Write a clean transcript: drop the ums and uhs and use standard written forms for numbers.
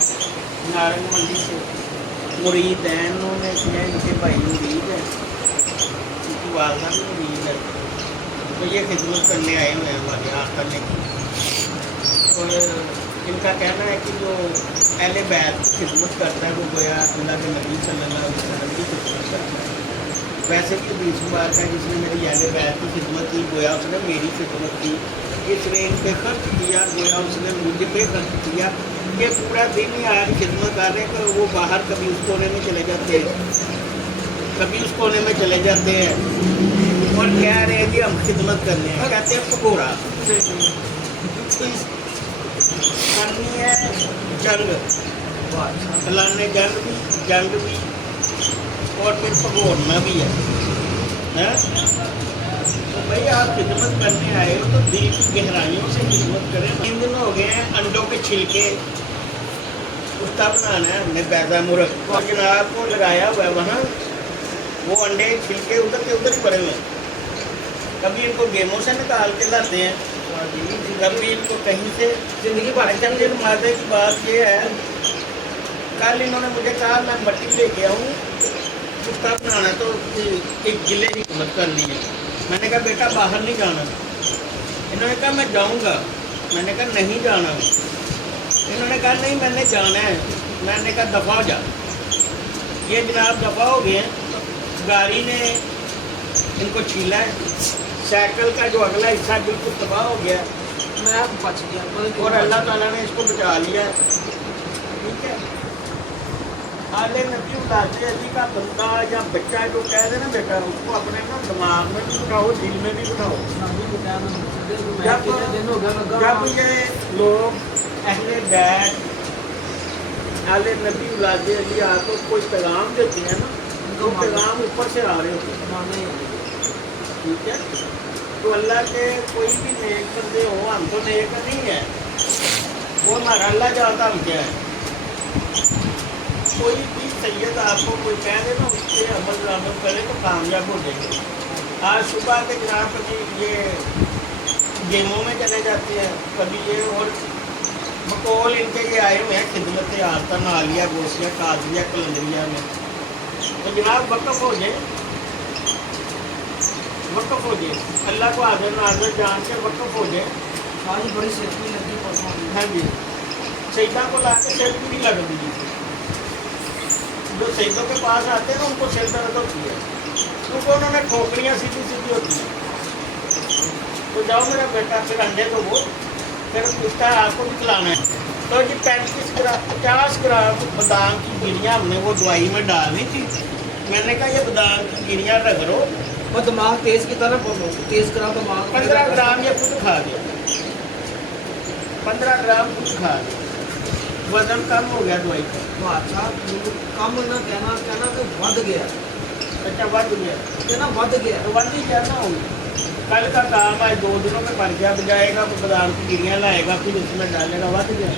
नारंग मंडी से मुरीद हैं, उन्होंने किया इनके भाई मुरीद है, उनकी वालदा भी मुरीद है, तो ये खिदमत करने आए हुए हैं हमारे यहाँ करने की। और इनका कहना है कि जो अहले बैत की खिदमत करता है वो गोया अल्लाह के नबी सल्लल्लाहु अलैहि वसल्लम की खिदमत करता है। वैसे भी हदीस मुबारक है, जिसने मेरी अहले बैत की खिदमत की गोया उसने मेरी खिदमत की, इसने इन पे खर्च किया गोया उसने मुझे पे खर्च किया। ये पूरा दिन ही आज खिदमत कर रहे हैं, तो वो बाहर कभी उस कोने में चले जाते हैं, कभी उस कोने में चले जाते हैं और कह रहे हैं कि हम खिदमत करने हैं, कहते हैं पकौड़ा करनी है जंग, फलाने जंग भी और फिर भगोड़ना भी है। तो भाई आप खिदमत करने आए हो तो दिल की गहराइयों से खिदमत करें। 3 दिन हो गए हैं, अंडों के छिलके उसका बनाना है हमने पैदा मुर्ग और जनाब को लगाया हुआ है वहाँ, वो अंडे छिलके उधर के उधर ही पड़े हुए हैं। कभी इनको गेमों से निकाल के लाते हैं, कभी इनको कहीं से जिंदगी भर चंगे। मजे की बात ये है, कल इन्होंने मुझे कहा मैं मट्टी लेके आऊँ कुत्ता बनाना, तो एक गिले की हिम्मत कर ली है। मैंने कहा बेटा बाहर नहीं जाना, इन्होंने कहा मैं जाऊँगा, मैंने कहा नहीं जाना, इन्होंने कहा नहीं मैंने जाना है, मैंने कहा दफ़ा हो जा। ये जनाब दफ़ा हो गए हैं, गाड़ी ने इनको छीला है, साइकिल का जो अगला हिस्सा बिल्कुल तबाह हो गया, मैं बच गया और अल्लाह ताला ने इसको बचा लिया। ठीक है, आले नबी उलाते अली का बंदा या बच्चा जो कह दे ना बेटा, उसको अपने ना दिमाग में भी बिठाओ, दिल में भी बिठाओ। जब ये लोग अहले बैत आले नबी उलाते अली आको कोई पैगाम देते हैं ना, तो पैगाम ऊपर से आ रहे होते हैं। ठीक है, तो अल्लाह के कोई भी नेक बंदे हो, हम तो नेक नहीं है, वो हमारा अल्लाह जानता हम क्या है। कोई भी सैयद आपको कोई कह दे ना, उसके अमल करे तो कामयाब हो जाएंगे। आज सुबह के जनाब कभी ये गेमों में चले जाते हैं, कभी ये और बकौल इनके ये आए हुए हैं खिदमत आरता नालिया गोसिया काजिया कलंदरिया में। तो जनाब वक़्फ़ हो जाए, वक़्फ़ हो जाए, अल्लाह को हाज़िर नाज़िर जान के वक़्फ़ हो जाए। आज बड़ी सेफ्टी लगी परसों। हाँ जी, शहीदा को ला के सेल्फी नहीं लग दी। जो शहीदों के पास आते हैं ना उनको सिर दर्द होती है, क्योंकि उन्होंने ठोकरियाँ सीधी सीधी होती हैं। तो जाओ मेरा बेटा फिर अंडे को वो फिर उसका आपको भी खिलाना है। तो जी 50 ग्राम बादाम की गिरियाँ हमने वो दवाई में डालनी थी। मैंने कहा ये बादाम की गिरियाँ रगड़ो और दिमाग तेज की तरह तेज करा दिमाग। 15 ग्राम ये खुद खा गया, 15 ग्राम खुद खा गया, वजन कम हो गया दवाई का। अच्छा कम ना कहना कहना कि बढ़ गया। अच्छा बढ़ गया, कहना बढ़ गया तो बढ़ ही गया ना। कल का काम आज 2 दिनों में बढ़ गया, बजाएगा तो बादाम की गिरियाँ लाएगा फिर उसमें डालेगा, बढ़ गया।